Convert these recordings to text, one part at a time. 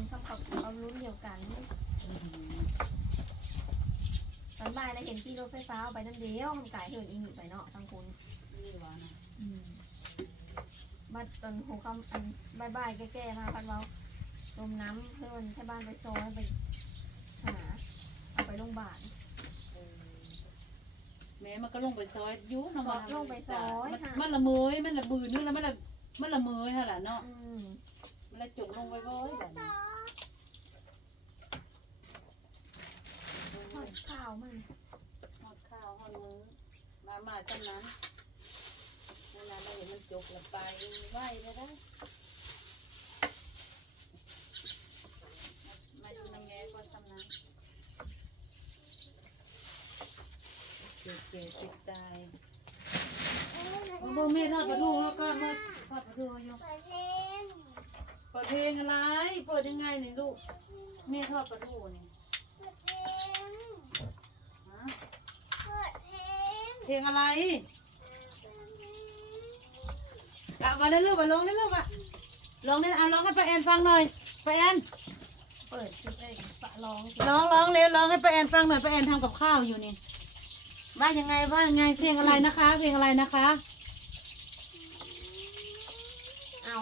มเขาเขาเขารุ่นเดียวกันตอนบ่ายเราเห็นที่รถไฟฟ้าเอาไปนั่นเดียวทำกายเหินอีหนีไปเนาะทางคุณนี่หวานนะบัดตอนหัวค่ำอันบ่ายบ่ายๆแก่ๆมาพันเราต้มน้ำเพื่อนที่บ้านไปซอยไปหาเอาไปโรงพยาบาลเออแม่มันก็ลงไปซอยอยุเนาะซอยลงไปซอยมันค่ะมันละเมยมันละบืนนึงแล้วมันละมันละเมยฮะล่ะเนาะ อืมมันละจุกลงไปบ่อยแบบนี้ทอดข้าวมันทอดข้าวทอดมื้อมามาจังนั้นนานๆเราเห็นมันจกละไปไหวได้ได้มาดูน้ำแง่ก็ทำนั้นเก๋เก๋ติดตายโอ้โหแม่ทอดปลาทูเขาก็แม่ทอดปลาทูอยู่เปิดเพลงเปิดเพลงอะไร เปิดยังไงเนี่ยลูกแม่ทอดปลาทูนี่เปิดเพลงฮะเปิดเพลงเพลงอะไรเปิดเพลงอะมาได้ลูกมาลองได้ลูกอะลองได้อะลองให้ป้าแอนฟังหน่อยป้าแอนเปิดชุดเลยฝาลองร้องร้องเร็วร้องให้ป้าแอนฟังหน่อยป้าแอนทำกับข้าวอยู่นี่ว่ายังไงว่ายังไงเพลงอะไรนะคะ เพลงอะไรนะคะ เอา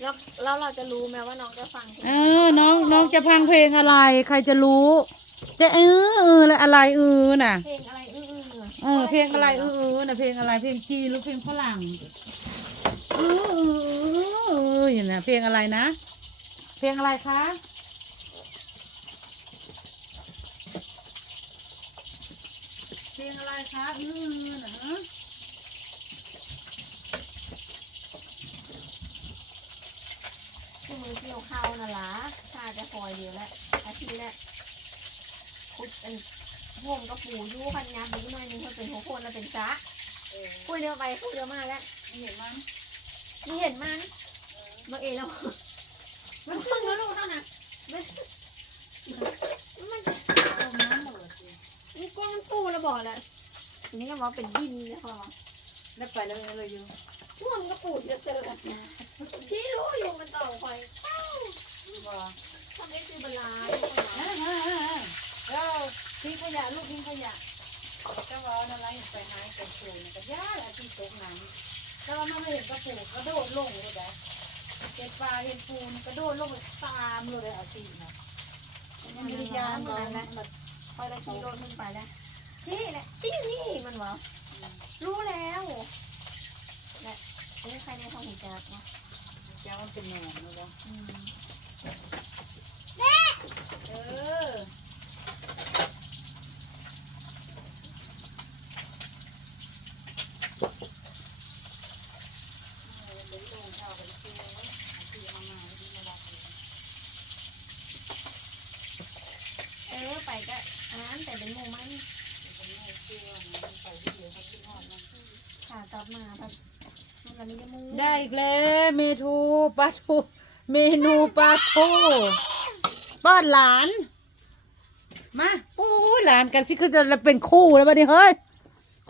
แล้วแล้วเราจะรู้ไหมว่าน้องจะฟังเพลงเออ น้องน้องจะฟังเพลงอะไร ใครจะรู้ จะเออเออแล้วอะไรเออน่ะ เพลงอะไรอื้ออื้อเออเพลงอะไรเออเออน่ะเพลงอะไรเพลงจีนหรือเพลงฝรั่งเออเออเออเอออย่างน่ะเพลงอะไรนะ เพลงอะไรคะ เพลงอะไรคะเออเออน่ะ ฮะคือมือเกี่ยวข้าวน่ะล่ะข้าจะคอยเดียวแหละอาทิตย์แหละคุดอันห่วงกระปูยู่คันยับดีหน่อยนึงเพื่อเป็นหัวโคนแล้วเป็นจ้าเออคุยเดียวไปคุยเดียวมาแล้วเห็นมั้ยนี่เห็นมันเมื่อเอแล้วมันพึ่งแล้วลูกเท่านั้นมันมันต้มน้ำหมดเลยมันก้อนปูแล้วบอกแล้วอันนี้ก็บอกเป็นดินแล้วพอได้ไปแล้วเลยอยู่ ช่วงกระปูจะเจอที่รู้อยู่มันต่อคอยบ่ทำได้คือบลาเออเออเออเออทิ้งขยะลูกทิ้งขยะเจ้าว่าอะไรไปหายไปสูนกับย่าอาที่ตกน้ำแต่ว่ามันไม่เห็นกระปูกระโดดลงเลยแบบเห็นปลาเห็นปูนกระโดดลงไปตามเลยอาทีน่ะมันมียางนอนมันคอยละขี่รถขึ้นไปแล้วที่แหละที่นี่มันวะรู้แล้วแหละเอ้ยใครในท้องหูจักเนาะเจ้ามันเป็นแหนมเลยอืมเออเออไปก็อันนั้นแต่เป็นหมูมันขากลับมาแบ บมันก็มีแต่หมูได้อีกแล้วเมนูปลาทูเมนูปลาทูป้อนหลาน มาโอ้ยหลานกันสิคือจะเป็นคู่แล้วบัดนี้เฮ้ย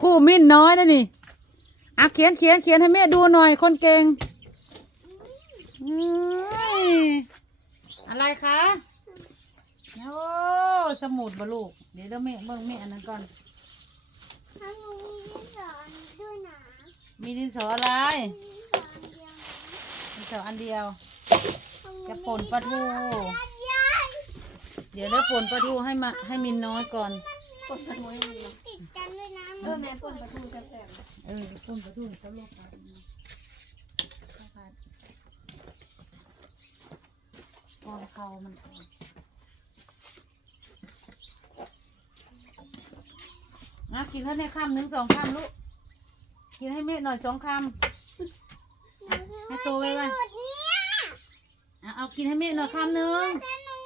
คู่มิ้นน้อยนะนี่อะเขียนเขียนเขียนให้แม่ดูหน่อยคนเก่งอืมอะไรคะโอ้สมุดบลูกเดี๋ยวเดี๋ยวแม่เบิ่งแม่อันนั้นก่อน ถ้าหนูมีสอนด้วยนะ มีดินสออะไรมีสอนเดียวนะดินสออันเดียว จะป่นปลาทู เดี๋ยวแล้วป่นปลาทูให้มาให้มินน้อยก่อนกดกระทูให้มันติดกันด้วยนะเออแม่ปนกระทู้แซ่บเออป่นปลาทูเขาลกกันป้อนเขามันก่อนนะกินให้ในคำหนึ่งสองคำลูก กินให้เม็ดหน่อยสองคำให้ตัวไว้ไว้สนุดเนี่ยอะเอากินให้เม็ดหน่อยคำหนึ่งสนุ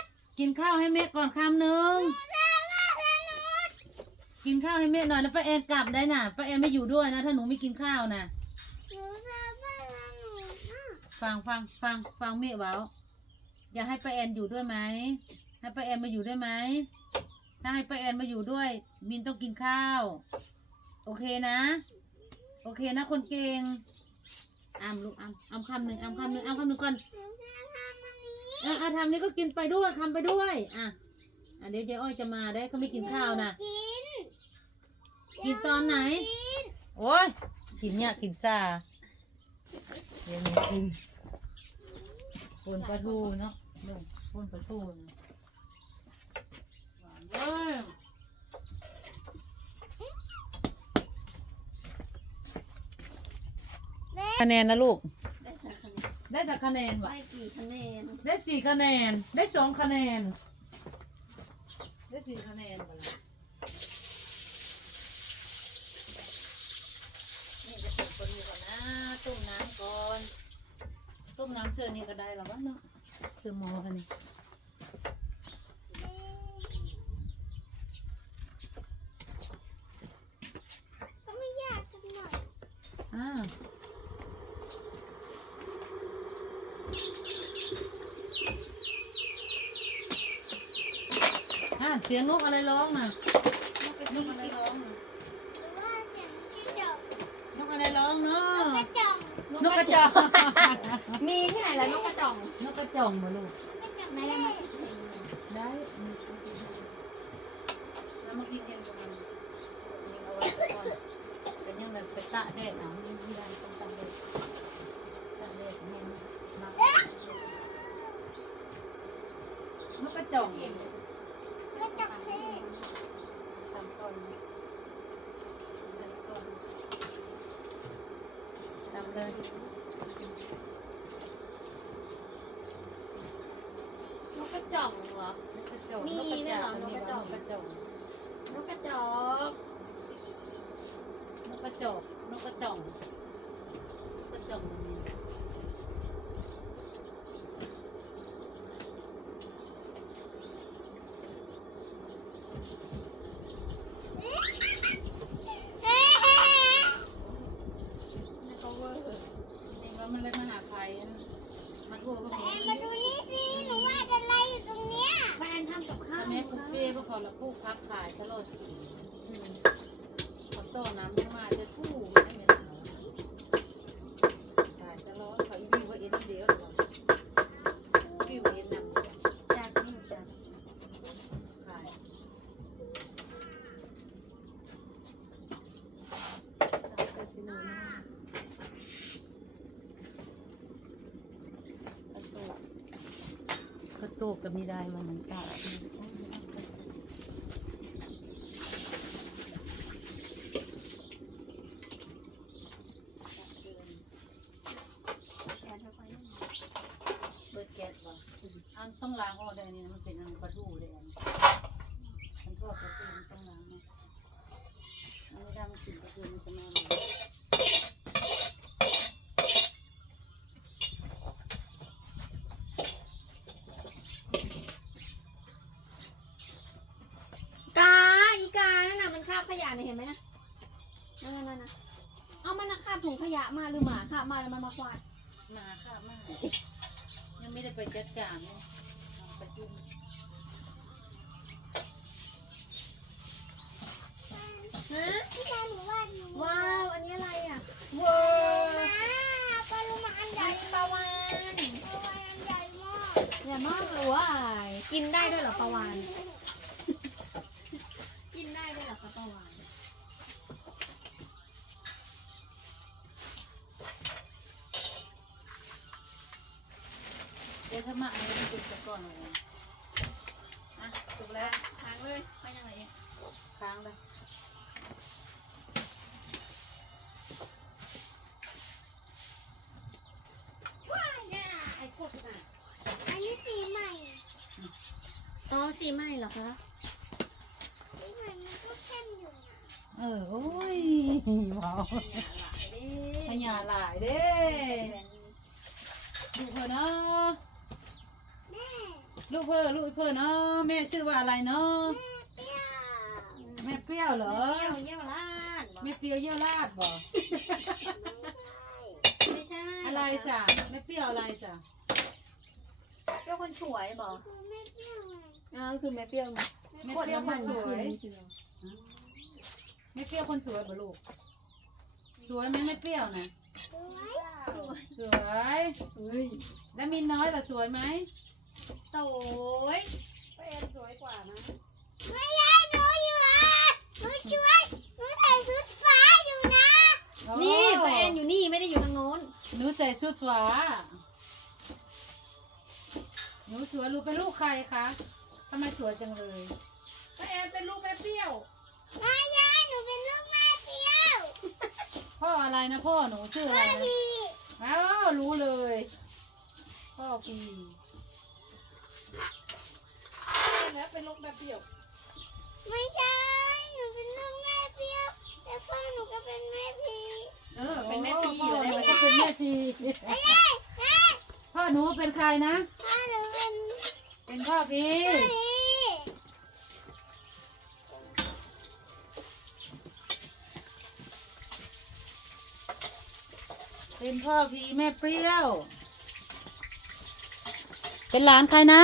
ดกินข้าวให้เม็ดก่อนคำหนึ่งสนุดกินข้าวให้เม็ดหน่อยแล้วป้าแอนกลับได้น่ะป้าแอนไม่อยู่ด้วยนะ ถ้าหนูไม่กินข้าวน่ะหนูจะไปสนุดนะฟังฟังฟังฟังเมฆเว้าอยากให้ป้าแอนอยู่ด้วยไหมให้ป้าแอนมาอยู่ด้วยไหมถ้าให้ป้าแอนมาอยู่ด้วยมินต้องกินข้าว โอเคนะ โอเคนะคนเก่งอ้ามลูกอ้ามอ้ามคำหนึ่งอ้ามคำหนึ่งอ้ามคำหนึ่งก่อนหนูจะทำอันนี้เอออะทำนี่ก็กินไปด้วยทำไปด้วยอะอะเดี๋ยวเดี๋ยวอ้อยจะมาได้เขาไม่กินข้าวนะกินกินตอนไหน โอ้ยกินเนี่ยกินซาเดี๋ยวนี้กินปนปลาทูเนาะเรื่องปนปลาทูนะหวานเว้ย คะแนนนะลูก ได้สักคะแนนได้สักคะแนนวะได้กี่คะแนนได้สี่คะแนน ได้สองคะแนน ได้สี่คะแนนไปแล้วนี่จะต้มตัวนี้ก่อนนะ ต้มน้ำก่อน ต้มน้ำเสื้อนี่ก็ได้แล้ววะเนาะเสื้อหมอกันนี่ ก็ไม่ยากสักหน่อย อ่าอ่าเสี ยงนกอะไรร้องน่ะนกอะไรร้องน่ะหรือว่าเสียงที่จบนกอะไรร้องเนาะกระจ่องนกกระจอกมีที่ไหนแล้วนกกระจอกนกกระจอกมาลูกกระจ่องไม่ไม่ได้ได้มาได้แล้วมากินเองกับมันนี่เอาไว้ก่อนแต่ยังแบบไปตะแดดเอาไม่ได้ต้องตะแดดตะแดดแม่นมากนกกระจอกเองกระ จ่องเทศตามต้นตามต้นตามเลยนกกระจอกเหรอ นกกระจอกมีด้วยเหรอนกกระจอก นกกระจอกนกกระจอกนกกระจอกนกกระจอกนกกระจอกมันมี นี่ก็เวอร์ จริงแล้วมันเลยมาหาใครมาทั่วก็ แอ มี นมาดูนี่สิหนูว่าจะไล่อยู่ตรงเนี้ย แฟนทำกับข้าว แม่คุกเก้พวกเขาละผู้พับขายตลอดสีเขาโตน้ำลงมาจะทู่ไม่เป็นขายตลอดเขาวิวว่าเอ็นเดียวหรอวิวเอ็นนำ จากนี่จาก ขายไปสิโนนะกระโตกกระ โตกก็ไม่ได้มันมันตายนค่อยๆเล่น เปิดแก๊สบ่อันต้องล้างออกได้นี่นะมันเป็นอันปลาทูเลยอันมันทอดปลาทูมันต้องล้างเนาะอันนี้ถ้ามันกินปลาทูมันจะมาเลย กาอีกานั่นน่ะมันคาบขยะเนี่ยเห็นไหมนะนั่นนั่นนะเอามันนะคาบถุงขยะมาหรือหมาคาบมาแล้วมันมาควาดมาค่ะมากยังไม่ได้ไปจัดการเลยเอาประจุมฮะพี่ชายหนูว่าหนูว้าว อันนี้อะไรอะว้ามาปลาลูมาอันใหอัญ่นนี้ปลาวานปลาวานอันใหญ่มาก อย่ามากเลยว่ากินได้ด้วยเหรอปลาวานกิน อ๋อสีไหมเหรอคะสีใหม่มันก็เข้มอยู่นะเออโอ้ยว้าวขเนี่ยยะหลายเด้ลูกเพื่อเนาะแม่ลูกเพื่อลูกเพื่อเนาะแม่ชื่อว่าอะไรเนาะแม่เปรี้ยวแม่เปรี้ยวเหรอเยี่ยวเยี่ยวลาดแม่เปรี้ยวเยี่ยวราดบ่ไม่ใช่อะไรสะแม่เปรี้ยวอะไรสะ เปรี้ยวคนสวยบอกคือไม่เปรี้ยวไงอ่าคือแม่เปรี้ยวไงแม่กดเปรี้ยวน้ำคมันนสวยเฉยแม่เปรี้ยวคนสวยบ่ลูก สวยไหมแม่เปรี้ยวนะสวยสวยสวยเฮ้ยแล้วมีน้อยล่ะสวยไหมสวยป้าแอนสวยกว่านะไม่ได้หนูอยู่อะหนูช่วยหนูใส่ชุดฟ้าอยู่นะ นี่ป้าแอนอยู่นี่ไม่ได้อยู่ทางโน้นหนูใส่ชุดฟ้า หนูสวยลูกเป็นลูกใครคะทำไมสวยจังเลยป้าแอนเป็นลูกแม่เปรี้ยว ไม่ได้หนูเป็นลูกแม่เปรี้ยวพ่ออะไรนะพ่อหนูชื่ออะไรนะพี่อ้าวรู้เลย พ่อปีแล้วเป็นลูกแม่เปรี้ยว ไม่ใช่ หนูเป็นลูกแม่เปรี้ยวแต่พ่อหนูก็เป็นแม่พีเออ เป็นแม่พีอยู่พ่แล้หวนูก็เป็นแม่พีไม่ใช่แม่พ่อหนูเป็นใครนะพ่อหนูเป็น เป็นพ่อพี่เป็นพ่อพีแม่เปรี้ยว เป็นหลานใครนะ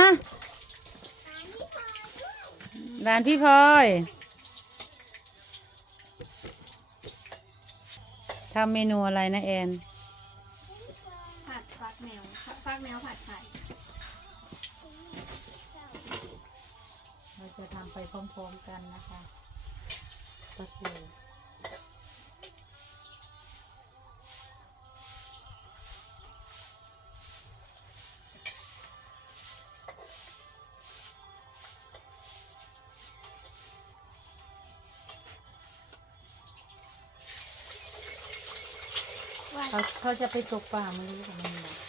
หลานพี่พลอยทำเมนูอะไรนะแอนผัดฟักแมวฟักแมวผัดไข่ เราจะทำไปพร้อมๆกันนะคะก็คือเขาเขาจะไปตกปลาไม่รู้กับมันหรอกอื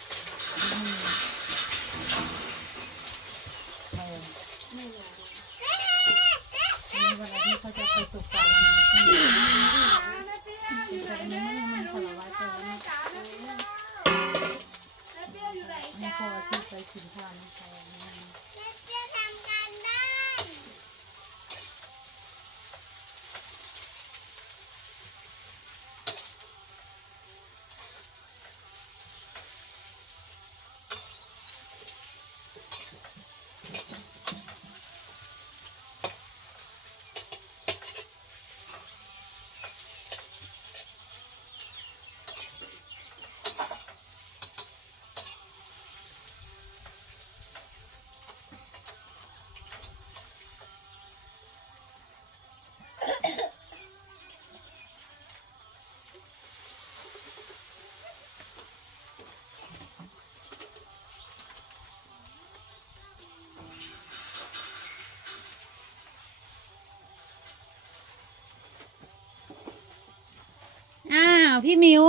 าวพี่มิว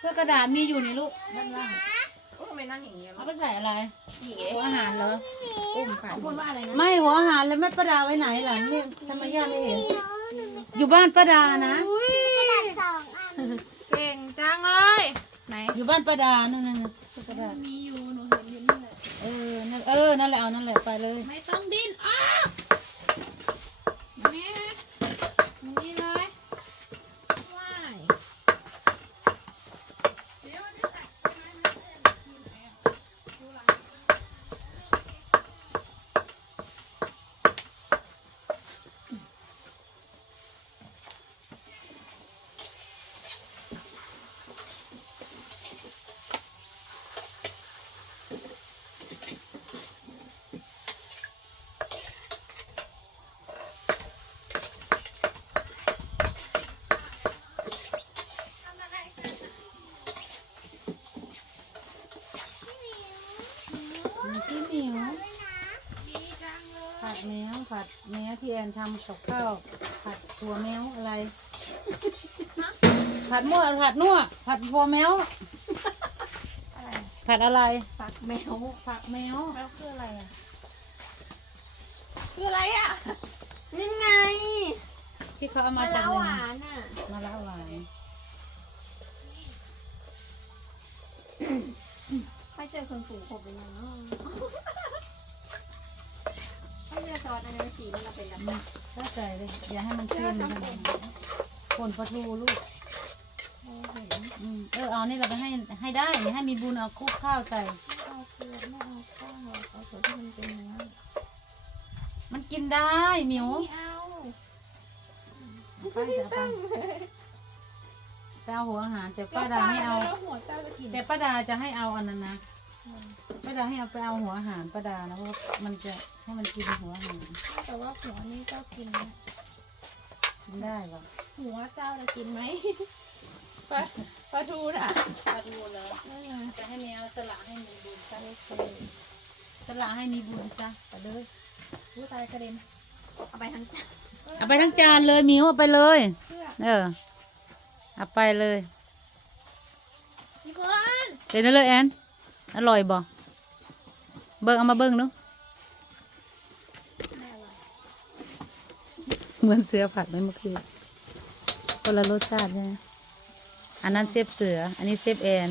เพื่อกระดาษมีอยู่ในลูกด้านล่างโอ้ทำไมนั่งอย่างเงี้ยเอาไปใส่อะไรหัวอาหารเหรออุ้มค่ะพูดว่าอะไรนะไม่หัวอาหารแล้วแม่ประดาไว้ไหนล่ะนี่ทำไมย่าไม่เห็น อยู่บ้านประดานะเก่งจังเลยไหนอยู่บ้านประดานั่นน่ะกระดามีอยู่หนูเห็นอยู่นี่แหละเออนั่นเออนั่นแหละเอานั่นแหละไปเลย ไม่ต้องดิ้นอ้าวมานี่นะมานี่เลยว้ายพี่หมิว ดีจังเลย ผัดแมวผัด แมวที่แอนทำกับข้าวผัดถั่วแมวอะไร ผัดมั่วผัดนัวผัดถั่วแมวอะไรผัดอะไรฟักแมวผักแมวแล้วคืออะไรอะ คืออะไรอะนี่ไงที่เขาเอามะมาจากละไหหวานอะมะละหวานไม่เจอคนปลูกผมเป็นยังไงไม่ เจอซอสอันนี้นสีมันจะเป็นแบบนี้ถ้าใส่เลยอย่าให้มันเค็มขนาดนั้นคนปลาทูลูกอืมเออเอานี่เราไปให้ให้ได้นี่ให้มีบุญเอาคลุกข้าวใส่ไม่เอาเกลือไม่เอาข้าวเอาส่วนที่มันเป็นเนื้อมันกินได้หมิวไม่เอาเอาไปเอาไปไปเอาหัวอาหารแต่ป้าดาให้เอา หัวเจ้าจะกินแต่ป้าดาจะให้เอาอันนั้นนะ ป้าดาให้เอาไปเอาหัวอาหารป้าดานะเพราะมันจะให้มันกินหัวอาหารแต่ว่าหัวนี่เจ้ากินไหมกินได้ปะหัวเจ้าจะกินไหมปลาปลาทูน่ะปลาทูเลยเอจะให้แมวสละให้มีบุญซะสละให้มีบุญซะไปเลยผู้ตายกระเด็นเอาไปทั้งจานเอาไปทั้งจานเลยมิวเอาไปเลยเอเอเอาไปเลยพี่เพื่อนเดี๋ยวนะเลยแอน อร่อยบ่เบิ้งเอามาเบิ้งเนาะเหมือนเสือผัดไหมเมื่อคืนคนละรสชาติใช่ไหมอันนั้นเซฟเสือ อันนี้เซฟแอน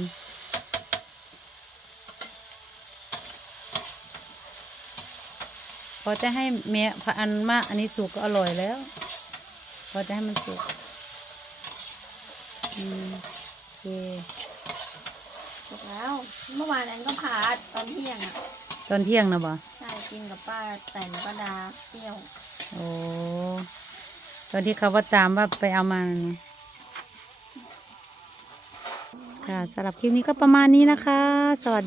พอจะให้เมียพะอันมากอันนี้สุกก็อร่อยแล้ว พอจะให้มันสุกอืมโอเคถูกแล้ว เมื่อวานแอนก็พาตอนเที่ยงอะตอนเที่ยงนะบ่ใช่กินกับป้าแต่นป้าดาเปรี้ยวโอ้ตอนที่เขาว่าตามว่าไปเอามาไงค่ะสำหรับคลิปนี้ก็ประมาณนี้นะคะ สวัสดี